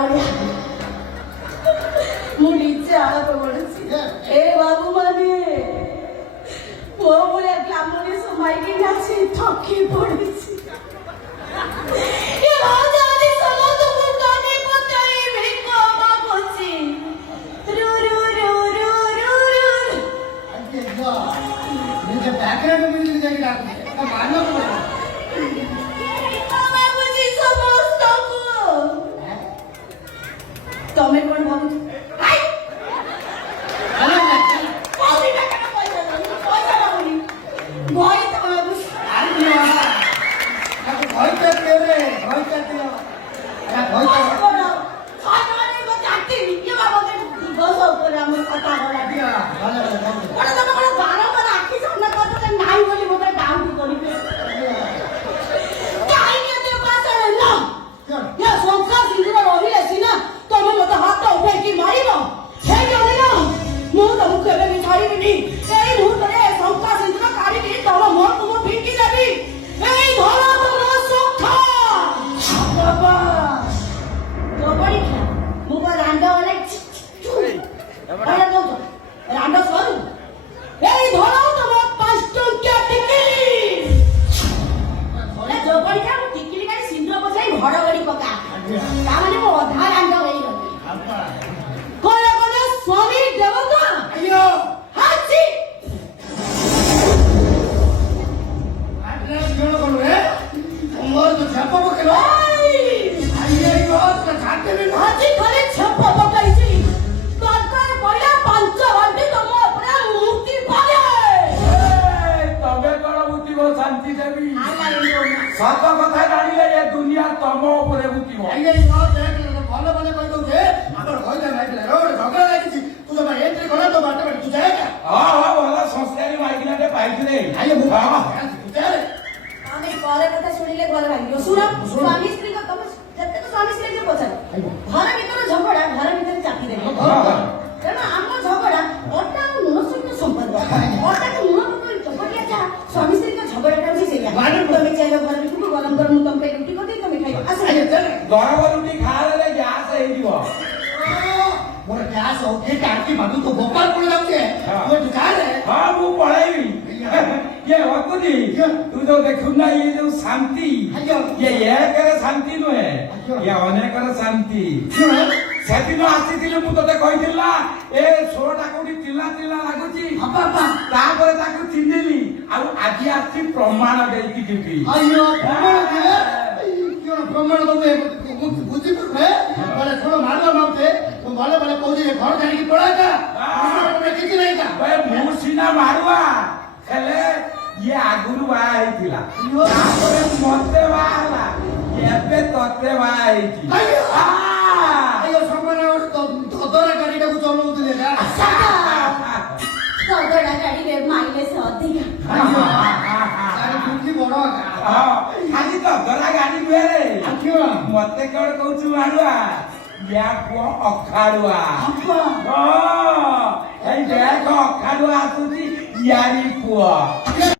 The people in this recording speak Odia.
ବଢିଆ ମୁଁ ନିଜେ ଆଳାପ ପଡୁଛି ଏ ବାବୁ ମାନେ ମୋ ଭଳିଆ ଗ୍ଲାମରେ ସମାଇକି ନାଚି ଥକି ପଡୁଛି ଏ ଭାଉଜ ସମସ୍ତଙ୍କୁ କାନେ ପଚାରି ଭିକ ମାଗୁଛି ରୁ ରୁ ରୁ ରୁ ରୁ ରୁ ନିଜେ ବ୍ୟାକଗ୍ରାଉଣ୍ଡ ମ୍ୟୁଜିକ ଯାଇକି ଡାକୁଛି ମାନ ମାଗୁଛି ସମସ୍ତଙ୍କୁ ତମେ କଣ ଭାବୁଛ सत कथा जानिले ए दुनिया तम उपरे बुतिबो ଭଲ ଭଲ କହି ଦଉଛେ ଆମର କହିଲା ମାଇକିଲା ରୋଡ ଝଗଡ଼ା ଲାଗିଛି ତୁ ତ ଏଣ୍ଟ୍ରି କଲା ତ ବାଟ ବାଟ ତୁ ଯାଏକା ହଁ ଭଲ ସଂସ୍କାରୀ ମାଇକିଲାଟେ ପାଇଥିଲେ ଆଇଏ ମୁଁ ଆମେ ପରେ କଥା ଶୁଣିଲେ ଭଲ ଲାଗିବ ଶୁଣ ସ୍ୱାମୀ ସ୍ତ୍ରୀ ତମେ ଯେତେକ ସ୍ୱାମୀ ସ୍ତ୍ରୀ ଯେ ପଚାର ଘର ଭିତରେ ଝଗଡ଼ା ଘର ଭିତରେ ଚାପି ଦେବେ ତେଣୁ ଆମ ଝଗଡ଼ା ଅଟା ଆଉ ଲୁଣ ସହିତ ସମ୍ପର୍କ ଅଟାକୁ ଲୁଣ ପକେଇ ଚକଟିଆ ଯାହା ସ୍ୱାମୀ ସ୍ତ୍ରୀଙ୍କ ଝଗଡ଼ାଟା ହଉଛି ସେଇଆ ତମେ ଚାହିଁବ ଘର ଭିତରକୁ ଗରମ ଗରମ ତମ ପାଇଁ ରୁଟି କରିଦେଇ ତମେ ଖାଇବ ଆସ ଗରମ ରୁଟି ଖାଇଲେ ଗ୍ୟାସ ହେଇଯିବ ମୋର ଗ୍ୟାସ ହଉଛି ଟାଙ୍କି ମାଗୁ ତୁ ଗୋପାଳ ପଡି ଯାଉଛେ ତୁ ଚାଲେ ହଁ ମୁଁ ପଳେଇବି ये वकुदी तू तो देखु ना ये जो शांति ये एकरे शांति नुहे ये अनेकर शांति सेदिन आसीथिले मु तते कहिथिला ए सोटा कोठी तिला तिला लागुची बाबा तापरे ताकु चिन्हिली आ आजि आसी प्रमाण देइकी दिबी अयो प्रमाण दे क्यों प्रमाण दे बुद्धि पर है बोले थोड़ा मारवा मारते तुम बोले बोले कोजी घर जाने की पड़ा था प्रमाण किछि नहीं था बे मुसिना मारुआ हेले ये आगुरु बा आइथिला तापरे मते बाला एबे तते बा आइची अयो समना ददरा गाड़ीटा को चलाउथिले का ददरा गाड़ी रे माइलेज अधिक गाड़ी बुद्धि बड़ हां खाली ददरा गाड़ी नुहे रे मते कोड कहू मारुआ या को अखाड़ुआ हां ए देख अखाड़ुआ आसुची यारी पुआ